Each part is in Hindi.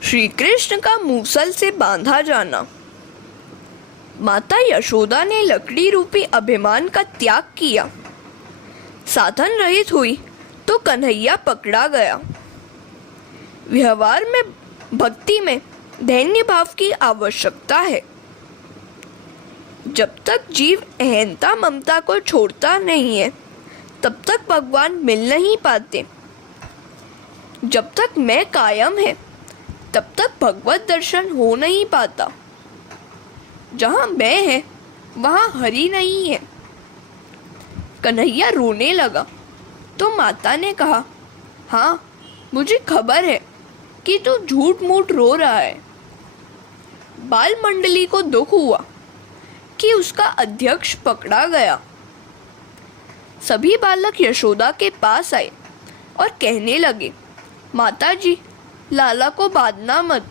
श्री कृष्ण का मूसल से बांधा जाना। माता यशोदा ने लकड़ी रूपी अभिमान का त्याग किया। साधन रहित हुई तो कन्हैया पकड़ा गया। व्यवहार में, भक्ति में दैन्य भाव की आवश्यकता है। जब तक जीव अहंता ममता को छोड़ता नहीं है तब तक भगवान मिल नहीं पाते। जब तक मैं कायम है तब तक भगवत दर्शन हो नहीं पाता। जहाँ मैं है वहाँ हरि नहीं है। कन्हैया रोने लगा तो माता ने कहा, हाँ मुझे खबर है कि तू झूठ मूठ रो रहा है। बाल मंडली को दुख हुआ कि उसका अध्यक्ष पकड़ा गया। सभी बालक यशोदा के पास आए और कहने लगे, माता जी लाला को बांधना मत,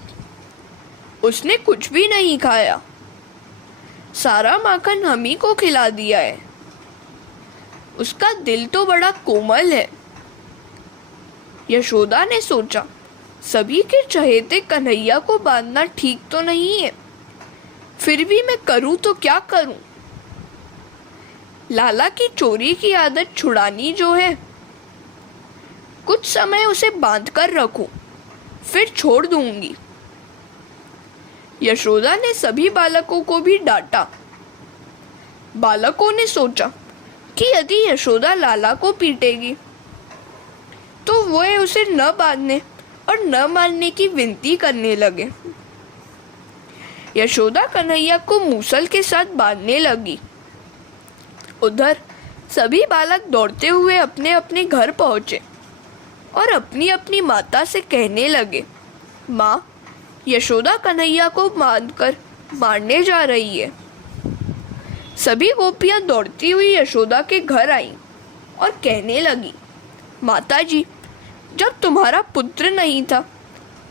उसने कुछ भी नहीं खाया, सारा माखन हम ही को खिला दिया है। उसका दिल तो बड़ा कोमल है। यशोदा ने सोचा, सभी के चहेते कन्हैया को बांधना ठीक तो नहीं है, फिर भी मैं करूं तो क्या करूं। लाला की चोरी की आदत छुड़ानी जो है, कुछ समय उसे बांध कर रखूं, फिर छोड़ दूंगी। यशोदा ने सभी बालकों को भी डांटा। बालकों ने सोचा कि यदि यशोदा लाला को पीटेगी तो वह उसे न बांधने और न मारने की विनती करने लगे। यशोदा कन्हैया को मूसल के साथ बांधने लगी। उधर सभी बालक दौड़ते हुए अपने अपने घर पहुंचे और अपनी अपनी माता से कहने लगे, माँ यशोदा कन्हैया को बांधकर मारने जा रही है। सभी गोपियां दौड़ती हुई यशोदा के घर आईं और कहने लगी, माता जी जब तुम्हारा पुत्र नहीं था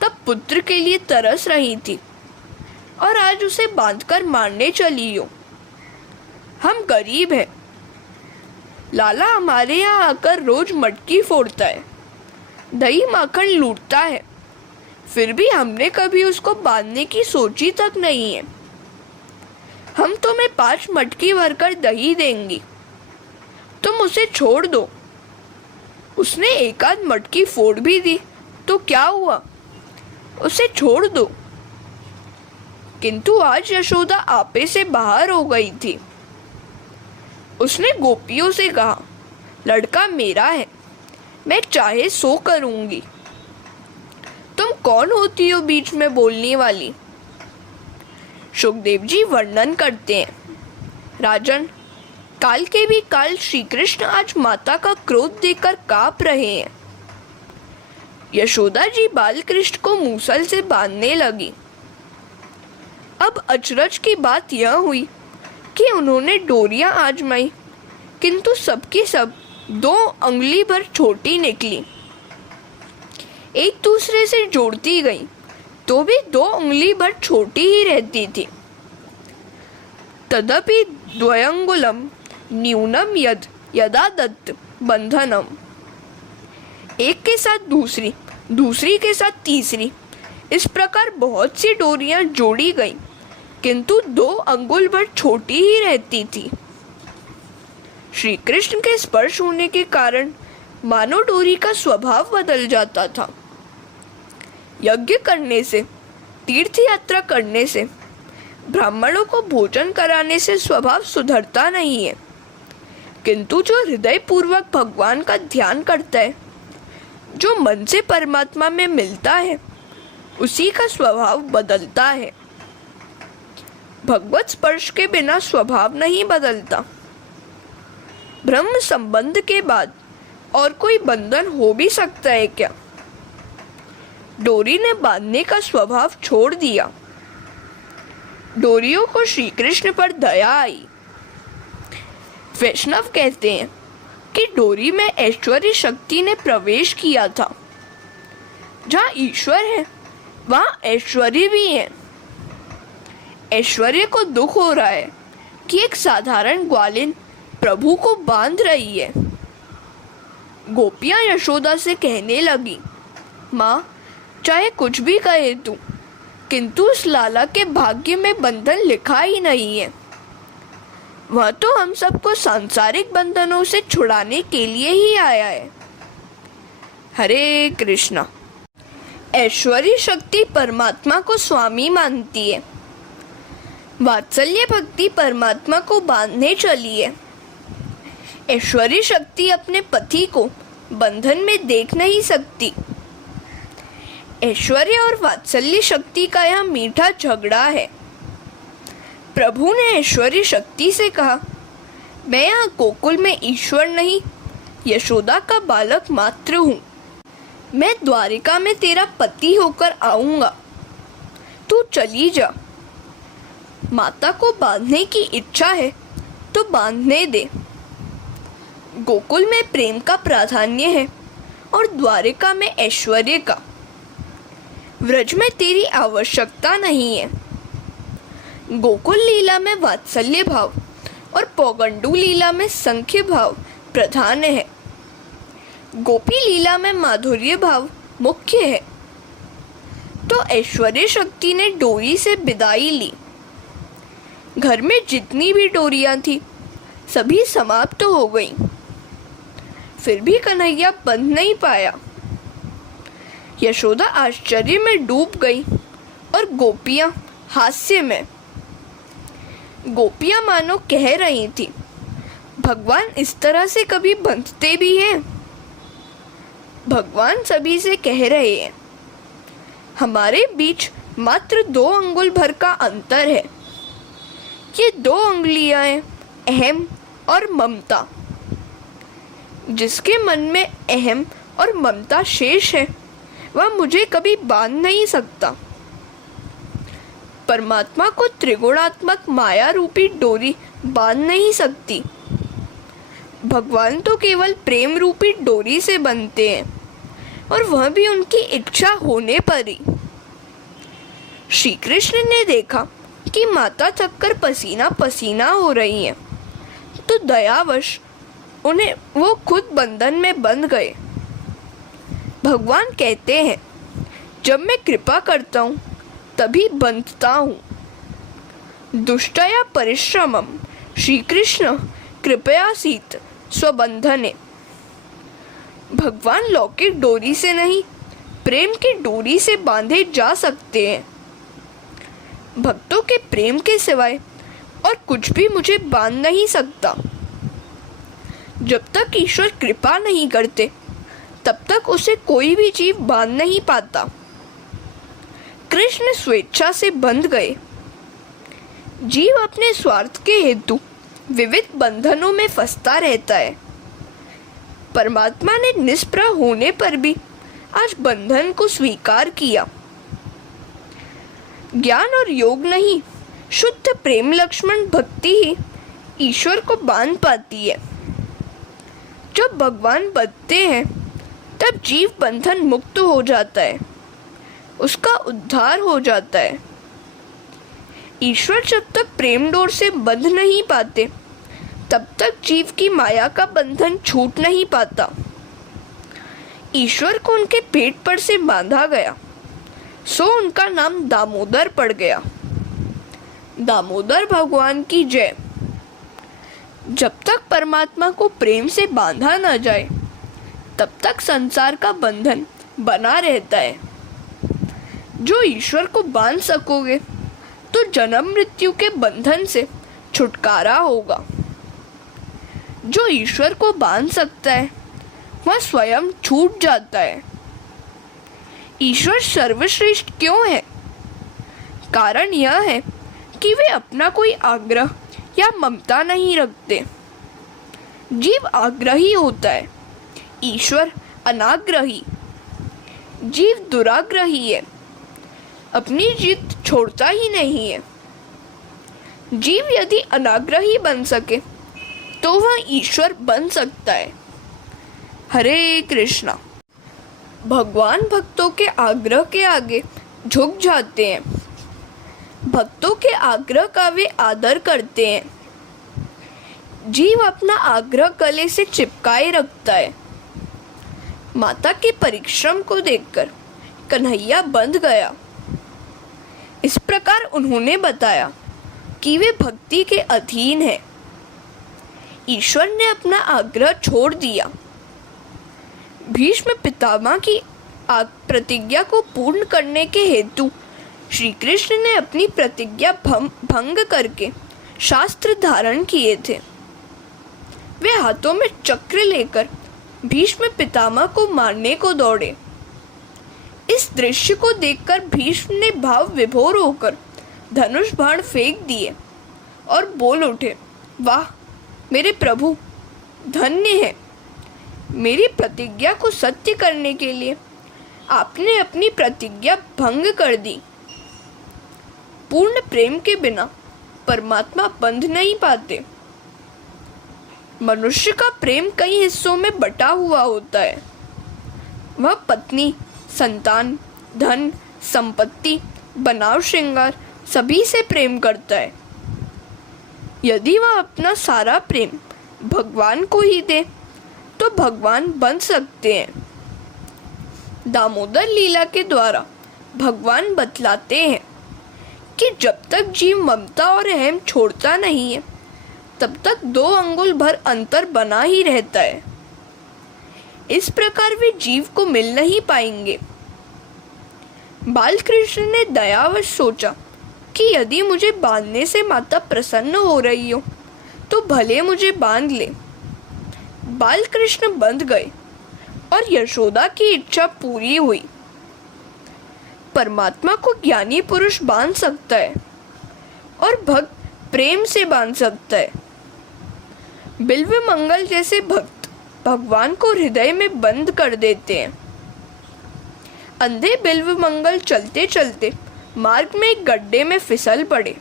तब पुत्र के लिए तरस रही थी और आज उसे बांधकर मारने चली हो। हम गरीब हैं, लाला हमारे यहाँ आकर रोज मटकी फोड़ता है, दही माखन लूटता है, फिर भी हमने कभी उसको बांधने की सोची तक नहीं है। हम तुम्हें 5 मटकी भरकर दही देंगी, तुम उसे छोड़ दो। उसने 1 आध मटकी फोड़ भी दी तो क्या हुआ, उसे छोड़ दो। किंतु आज यशोदा आपे से बाहर हो गई थी। उसने गोपियों से कहा, लड़का मेरा है, मैं चाहे सो करूंगी। तुम कौन होती हो बीच में बोलने वाली। सुखदेव जी वर्णन करते हैं, राजन काल के भी काल श्री कृष्ण आज माता का क्रोध देखकर कांप रहे हैं। यशोदा जी बाल कृष्ण को मूसल से बांधने लगी। अब अचरज की बात यह हुई कि उन्होंने डोरियां आजमाई, किंतु सबकी सब 2 अंगुली भर छोटी निकली। एक दूसरे से जोड़ती गई तो भी 2 उंगली भर छोटी ही रहती थी। तदपि द्वयंगुलम न्यूनम यद यदा दत्त बंधनम। एक के साथ दूसरी, दूसरी के साथ तीसरी, इस प्रकार बहुत सी डोरियां जोड़ी गई, किंतु 2 अंगुल भर छोटी ही रहती थी। श्री कृष्ण के स्पर्श होने के कारण मानो डोरी का स्वभाव बदल जाता था। यज्ञ करने से, तीर्थ यात्रा करने से, ब्राह्मणों को भोजन कराने से स्वभाव सुधरता नहीं है, किंतु जो हृदय पूर्वक भगवान का ध्यान करता है, जो मन से परमात्मा में मिलता है, उसी का स्वभाव बदलता है। भगवत स्पर्श के बिना स्वभाव नहीं बदलता। ब्रह्म संबंध के बाद और कोई बंधन हो भी सकता है क्या। डोरी ने बांधने का स्वभाव छोड़ दिया। डोरियों को श्री कृष्ण पर दया आई। वैष्णव कहते हैं कि डोरी में ऐश्वर्य शक्ति ने प्रवेश किया था। जहाँ ईश्वर है वहाँ ऐश्वर्य भी है। ऐश्वर्य को दुख हो रहा है कि एक साधारण ग्वालिन प्रभु को बांध रही है। गोपियां यशोदा से कहने लगी, माँ चाहे कुछ भी कहे तू, किंतु उस लाला के भाग्य में बंधन लिखा ही नहीं है। वह तो हम सबको सांसारिक बंधनों से छुड़ाने के लिए ही आया है। हरे कृष्णा। ऐश्वर्य शक्ति परमात्मा को स्वामी मानती है। वात्सल्य भक्ति परमात्मा को बांधने चली है। ऐश्वर्य शक्ति अपने पति को बंधन में देख नहीं सकती। ऐश्वर्य और वात्सल्य शक्ति का यह मीठा झगड़ा है। प्रभु ने ऐश्वर्य शक्ति से कहा, मैं यहाँ गोकुल में ईश्वर नहीं, यशोदा का बालक मात्र हूँ। मैं द्वारिका में तेरा पति होकर आऊँगा, तू चली जा। माता को बांधने की इच्छा है तो बांधने दे। गोकुल में प्रेम का प्राधान्य है और द्वारिका में ऐश्वर्य का। व्रज में तेरी आवश्यकता नहीं है। गोकुल लीला में वात्सल्य भाव और पौगंडू लीला में संख्य भाव प्रधान है। गोपी लीला में माधुर्य भाव मुख्य है। तो ऐश्वर्य शक्ति ने डोरी से विदाई ली। घर में जितनी भी डोरियां थी सभी समाप्त हो गईं। फिर भी कन्हैया बंध नहीं पाया। यशोदा आश्चर्य में डूब गई और गोपियां हास्य में। गोपियां मानो कह रही थी, भगवान इस तरह से कभी बंधते भी हैं? भगवान सभी से कह रहे हैं, हमारे बीच मात्र 2 अंगुल भर का अंतर है। ये 2 अंगुलियां हैं, अहम और ममता। जिसके मन में अहम और ममता शेष है वह मुझे कभी बांध नहीं सकता। परमात्मा को त्रिगुणात्मक माया रूपी डोरी बांध नहीं सकती। भगवान तो केवल प्रेम रूपी डोरी से बनते हैं, और वह भी उनकी इच्छा होने पर ही। श्री कृष्ण ने देखा कि माता थककर पसीना पसीना हो रही है, तो दयावश उन्हें वो खुद बंधन में बंध गए। भगवान कहते हैं, जब मैं कृपा करता हूँ तभी बंधता हूँ। दुष्टया परिश्रमम श्री कृष्ण कृपयासीत स्वबंधने। भगवान लौकिक डोरी से नहीं, प्रेम की डोरी से बांधे जा सकते हैं। भक्तों के प्रेम के सिवाय और कुछ भी मुझे बांध नहीं सकता। जब तक ईश्वर कृपा नहीं करते तब तक उसे कोई भी जीव बांध नहीं पाता। कृष्ण स्वेच्छा से बंध गए। जीव अपने स्वार्थ के हेतु विविध बंधनों में फंसता रहता है। परमात्मा ने निष्प्रह होने पर भी आज बंधन को स्वीकार किया। ज्ञान और योग नहीं, शुद्ध प्रेम लक्ष्मण भक्ति ही ईश्वर को बांध पाती है। जब भगवान बंधते हैं तब जीव बंधन मुक्त हो जाता है, उसका उद्धार हो जाता है। ईश्वर जब तक प्रेम डोर से बंध नहीं पाते तब तक जीव की माया का बंधन छूट नहीं पाता। ईश्वर को उनके पेट पर से बांधा गया, सो उनका नाम दामोदर पड़ गया। दामोदर भगवान की जय। जब तक परमात्मा को प्रेम से बांधा न जाए तब तक संसार का बंधन बना रहता है। जो ईश्वर को बांध सकोगे तो जन्म मृत्यु के बंधन से छुटकारा होगा। जो ईश्वर को बांध सकता है वह स्वयं छूट जाता है। ईश्वर सर्वश्रेष्ठ क्यों है? कारण यह है कि वे अपना कोई आग्रह या ममता नहीं रखते। जीव आग्रही होता है, ईश्वर अनाग्रही। जीव दुराग्रही है, अपनी जिद छोड़ता ही नहीं है। जीव यदि अनाग्रही बन सके तो वह ईश्वर बन सकता है। हरे कृष्णा। भगवान भक्तों के आग्रह के आगे झुक जाते हैं। भक्तों के आग्रह का वे आदर करते हैं। जीव अपना आग्रह गले से चिपकाए रखता है। माता के परिश्रम को देखकर कन्हैया बंध गया। इस प्रकार उन्होंने बताया कि वे भक्ति के अधीन है। ईश्वर ने अपना आग्रह छोड़ दिया। भीष्म पितामह की प्रतिज्ञा को पूर्ण करने के हेतु श्री कृष्ण ने अपनी प्रतिज्ञा भंग करके शास्त्र धारण किए थे। वे हाथों में चक्र लेकर भीष्म पितामह को मारने को दौड़े। इस दृश्य को देखकर भीष्म ने भाव विभोर होकर धनुष बाण फेंक दिए और बोल उठे, वाह मेरे प्रभु, धन्य है। मेरी प्रतिज्ञा को सत्य करने के लिए आपने अपनी प्रतिज्ञा भंग कर दी। पूर्ण प्रेम के बिना परमात्मा बंध नहीं पाते। मनुष्य का प्रेम कई हिस्सों में बटा हुआ होता है। वह पत्नी, संतान, धन, संपत्ति, बनाव श्रृंगार सभी से प्रेम करता है। यदि वह अपना सारा प्रेम भगवान को ही दे तो भगवान बन सकते हैं। दामोदर लीला के द्वारा भगवान बतलाते हैं कि जब तक जीव ममता और अहम छोड़ता नहीं है तब तक 2 अंगुल भर अंतर बना ही रहता है। इस प्रकार वे जीव को मिल नहीं पाएंगे। बालकृष्ण ने दयावश सोचा कि यदि मुझे बांधने से माता प्रसन्न हो रही हो तो भले मुझे बांध ले। बालकृष्ण बंध गए और यशोदा की इच्छा पूरी हुई। परमात्मा को ज्ञानी पुरुष बांध सकता है और भक्त प्रेम से बांध सकता है। बिल्व मंगल जैसे भक्त भगवान को हृदय में बंद कर देते हैं। अंधे बिल्व मंगल चलते चलते मार्ग में एक गड्ढे में फिसल पड़े।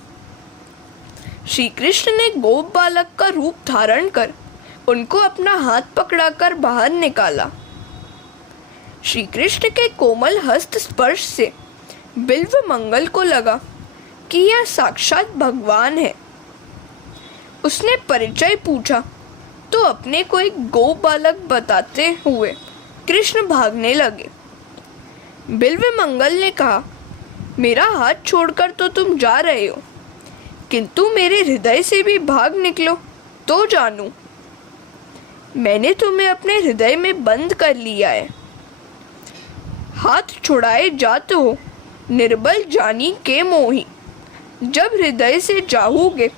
श्री कृष्ण ने गोप बालक का रूप धारण कर उनको अपना हाथ पकड़ाकर बाहर निकाला। श्री कृष्ण के कोमल हस्त स्पर्श से बिल्व मंगल को लगा कि यह साक्षात भगवान है। उसने परिचय पूछा तो अपने को एक गोप बालक बताते हुए कृष्ण भागने लगे। बिल्व मंगल ने कहा, मेरा हाथ छोड़कर तो तुम जा रहे हो, किंतु मेरे हृदय से भी भाग निकलो तो जानूं। मैंने तुम्हें अपने हृदय में बंद कर लिया है। हाथ छुड़ाए जात हो निर्बल जानी के मोही, जब हृदय से जाहूगे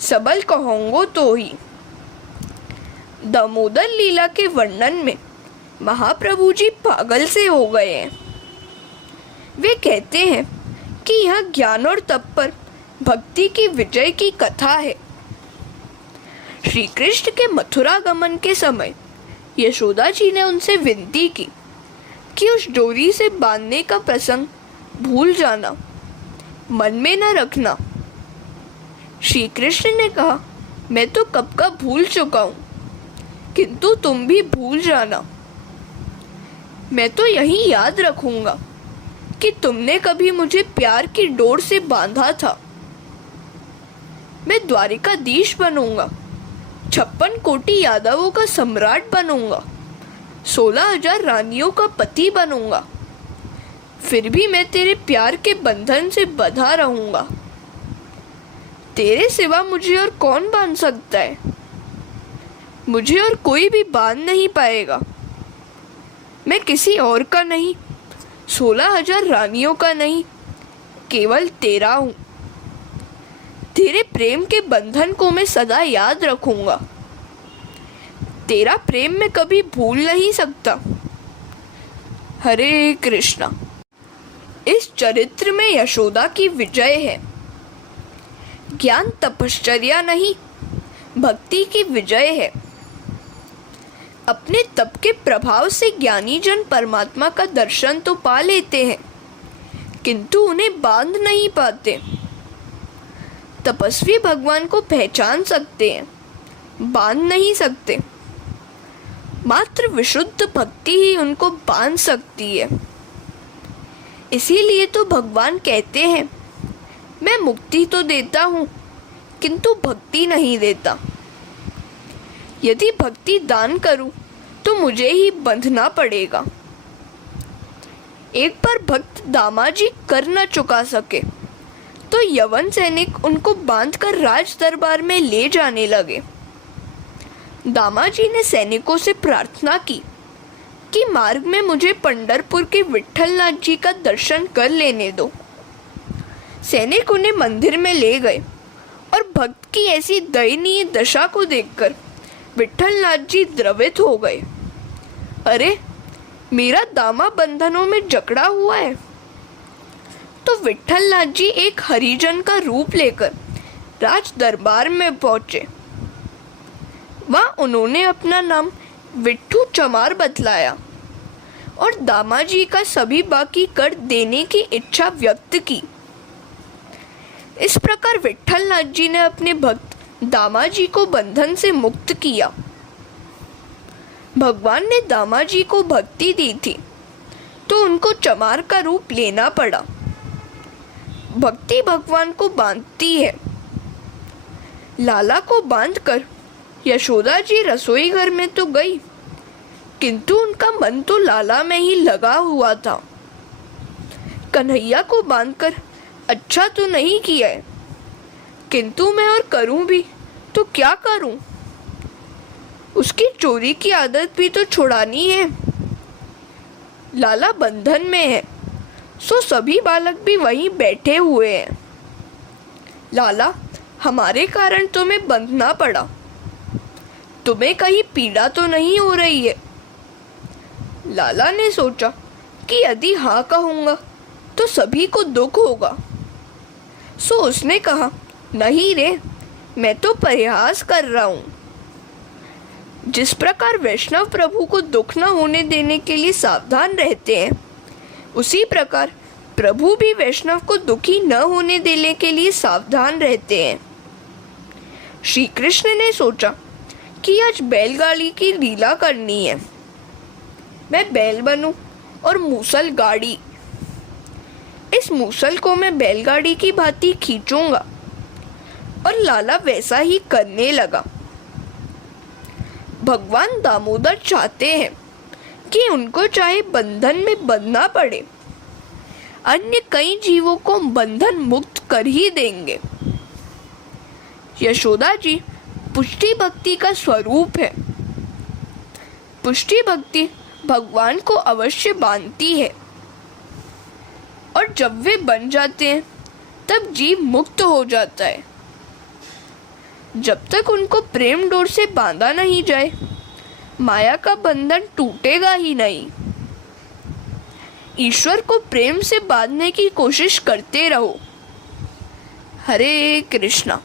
सबल कहूँगो तो ही। दामोदर लीला के वर्णन में महाप्रभु जी पागल से हो गए हैं। वे कहते हैं कि यह ज्ञान और तप पर भक्ति की विजय की कथा है। श्री कृष्ण के मथुरा गमन के समय यशोदा जी ने उनसे विनती की कि उस डोरी से बांधने का प्रसंग भूल जाना, मन में न रखना। श्री कृष्ण ने कहा, मैं तो कब का भूल चुका हूँ, किंतु तुम भी भूल जाना। मैं तो यही याद रखूंगा कि तुमने कभी मुझे प्यार की डोर से बांधा था। मैं द्वारिकाधीश बनूंगा, 56 कोटि यादवों का सम्राट बनूंगा, 16,000 रानियों का पति बनूंगा, फिर भी मैं तेरे प्यार के बंधन से बंधा रहूंगा। तेरे सिवा मुझे और कौन बांध सकता है? मुझे और कोई भी बांध नहीं पाएगा। मैं किसी और का नहीं, 16,000 रानियों का नहीं, केवल तेरा हूँ। तेरे प्रेम के बंधन को मैं सदा याद रखूंगा। तेरा प्रेम मैं कभी भूल नहीं सकता। हरे कृष्णा। इस चरित्र में यशोदा की विजय है। ज्ञान तपश्चर्या नहीं, भक्ति की विजय है। अपने तप के प्रभाव से ज्ञानी जन परमात्मा का दर्शन तो पा लेते हैं, किंतु उन्हें बांध नहीं पाते। तपस्वी भगवान को पहचान सकते हैं, बांध नहीं सकते। मात्र विशुद्ध भक्ति ही उनको बांध सकती है। इसीलिए तो भगवान कहते हैं, मैं मुक्ति तो देता हूँ किंतु भक्ति नहीं देता। यदि भक्ति दान करूं तो मुझे ही बंधना पड़ेगा। एक बार भक्त दामाजी कर न चुका सके तो यवन सैनिक उनको बांधकर राज दरबार में ले जाने लगे। दामाजी ने सैनिकों से प्रार्थना की कि मार्ग में मुझे पंढरपुर के विट्ठलनाथ जी का दर्शन कर लेने दो। सैनिक उन्हें मंदिर में ले गए और भक्त की ऐसी दयनीय दशा को देखकर विट्ठलनाथ जी द्रवित हो गए। अरे, मेरा दामा बंधनों में जकड़ा हुआ है। तो विट्ठलनाथ जी एक हरिजन का रूप लेकर राज दरबार में पहुंचे। वहां उन्होंने अपना नाम विट्ठू चमार बतलाया और दामाजी का सभी बाकी कर देने की इच्छा व्यक्त की। इस प्रकार विट्ठलनाथ जी ने अपने भक्त दामाजी को बंधन से मुक्त किया। भगवान ने दामाजी को भक्ति दी थी तो उनको चमार का रूप लेना पड़ा। भक्ति भगवान को बांधती है। लाला को बांधकर यशोदा जी रसोई घर में तो गई, किंतु उनका मन तो लाला में ही लगा हुआ था। कन्हैया को बांधकर अच्छा तो नहीं किया है, किंतु मैं और करूं भी तो क्या करूं? उसकी चोरी की आदत भी तो छुड़ानी है। लाला बंधन में है, सो सभी बालक भी वहीं बैठे हुए हैं। लाला, हमारे कारण तुम्हें बंधना पड़ा। तुम्हें कहीं पीड़ा तो नहीं हो रही है? लाला ने सोचा कि यदि हाँ कहूँगा तो सभी को दुख होगा, सो उसने कहा, नहीं रे, मैं तो प्रयास कर रहा हूँ। जिस प्रकार वैष्णव प्रभु को दुख न होने देने के लिए सावधान रहते हैं, उसी प्रकार प्रभु भी वैष्णव को दुखी न होने देने के लिए सावधान रहते हैं। श्री कृष्ण ने सोचा कि आज बैलगाड़ी की लीला करनी है। मैं बैल बनूं और मूसल गाड़ी। इस मूसल को मैं बैलगाड़ी की भांति खींचूंगा। और लाला वैसा ही करने लगा। भगवान दामोदर चाहते हैं कि उनको चाहे बंधन में बंधना पड़े, अन्य कई जीवों को बंधन मुक्त कर ही देंगे। यशोदा जी पुष्टि भक्ति का स्वरूप है। पुष्टि भक्ति भगवान को अवश्य बांधती है और जब वे बन जाते हैं तब जीव मुक्त हो जाता है। जब तक उनको प्रेम डोर से बांधा नहीं जाए, माया का बंधन टूटेगा ही नहीं। ईश्वर को प्रेम से बांधने की कोशिश करते रहो। हरे कृष्णा।